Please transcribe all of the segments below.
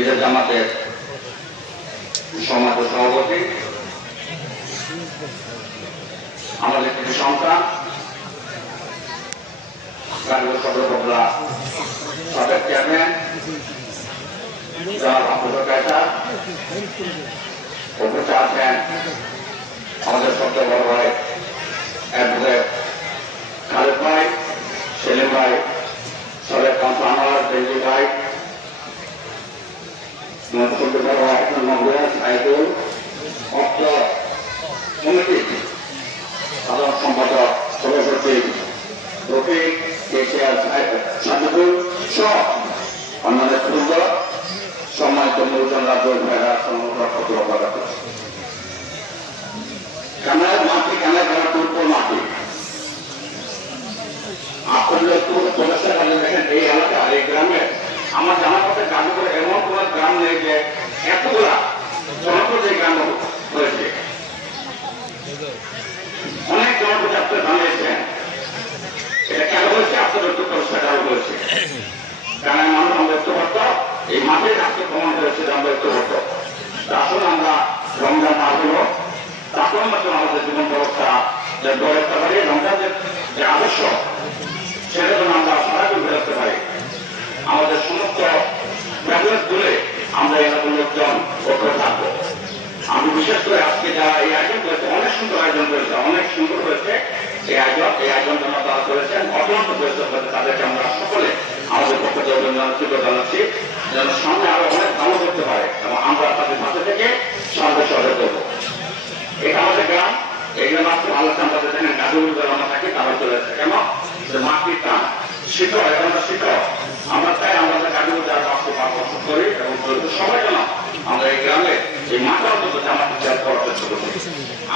বিদেশ জামাতের সমাজ সভাপতি, আমাদের কিছু সন্তান গাজীপুর সদর উপজেলা সাবেক চেয়ারম্যান যার আব্দুল কায়সার, উপস্থিত আছেন আমাদের সবচেয়ে বড় ভাই অ্যাডভোকেট খালেদ ভাই, সেলিম ভাই, সাবেক কাউন্সিলর আনোয়ার বেঞ্জি ভাই, অর্থ কমিটি সাধারণ সম্পাদক সভাপতি রফিক, সাজিদুল সহ অন্যান্য পূর্ব সম্মানিত মূলজন রাজ্য ভাইরা কানায় মাটি, কানায় খেলা পূর্ব মাটি। আপনাদের একটু প্রচেষ্টা করলে দেখেন এই এলাকা, এই গ্রামে আমার জানা মতে গাজীপুরে এমন কোন গ্রাম নেই যে এতগুলা জনপদ এই গ্রাম হয়েছে। অনেক জনপদ আপনারা জানিয়েছেন, এটা কেন হয়েছে আপনাদের একটু প্রচেষ্টা করা হয়েছে। কারণ মানুষ আমরা একটু করত, এই মাঠে রাখতে প্রমাণ করেছে যে আমরা একটু করত। আসলে আমরা রমজান মাস হলো, তারপর মতন আমাদের জীবন ব্যবস্থা গড়ে রাখতে পারি। রমজানের যে আবশ্যক সেটা যেন আমরা সারাদিন বেরোতে পারি। আমাদের সমস্ত ব্যবহার তুলে আমরা এলাকার লোকজন পক্ষে থাকবো। আমি বিশেষ করে আজকে যারা এই আয়োজন করেছে, অনেক সুন্দর আয়োজন করেছে, অনেক সুন্দর হয়েছে এই আয়োজন যেন তারা করেছেন, অত্যন্ত পরিশ্রম করেছে। তাদেরকে আমরা সকলে আমাদের পক্ষে জানাচ্ছি যেন সামনে আরো অনেক ভালো করতে পারে এবং আমরা তাদের সাথে থেকে সাহায্য সহযোগ করবো। এটা আমাদের গ্রাম, এই জন্য আজকে ভালো আমরা দেখেন গাজীপুর যারা আমরা থাকি তারা চলে আসছে কেন, মাটির টান শিখর, আমরা শিখর আমরা চাই আমাদের গাজীপুর যারা 505 বছর করি এবং সবাই যেন আমরা এই গ্রামে এই মাঠে অন্তত জামাত করার চেষ্টা করছি।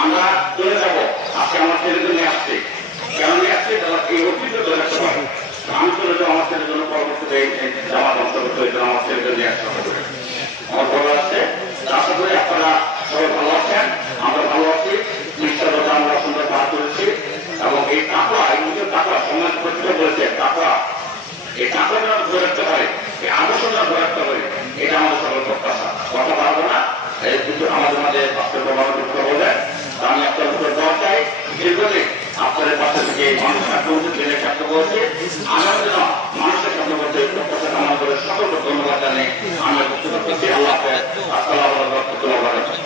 আমরা চলে যাবো, আজকে আমার ছেলেদের নিয়ে আসছি, কেন নিয়ে আসছি তারা এই ঐতিহ্য ধরে রাখতে পারে। আমি চলে যাবো আমার ছেলের জন্য, পরবর্তীতে জামাত অন্তর্ভুক্ত হয়েছিল আমার ছেলেদের নিয়ে আসতে হবে। আমার বলা আছে, আশা করি আপনারা সবাই ভালো আছেন, আমরা ভালো আছি, নিশ্চয়তা আমরা সুন্দর পার করেছি এবং এই টাকা, এই নিজের টাকা সমাজ প্রতিষ্ঠা করেছে টাকা, এই টাকা যেন ধরে রাখতে পারে, এই আদর্শ যেন ধরে রাখতে পারে, এটা আমাদের সকল প্রত্যাশা। কথা পারবো না, কিন্তু আমাদের মাঝে বলে আমি আপনার উপর দেওয়া চাই, দীর্ঘদিন আপনাদের পাশে থেকে মানুষের সাথে ট্রেনের সাথে বলছি, আমার জন্য মানুষের সাথে বলতে প্রত্যাশা কামনা করে সকলকে ধন্যবাদ জানিয়ে আমি বক্তব্য করছি। আল্লাহ হাফেজ, আসসালামু আলাইকুম।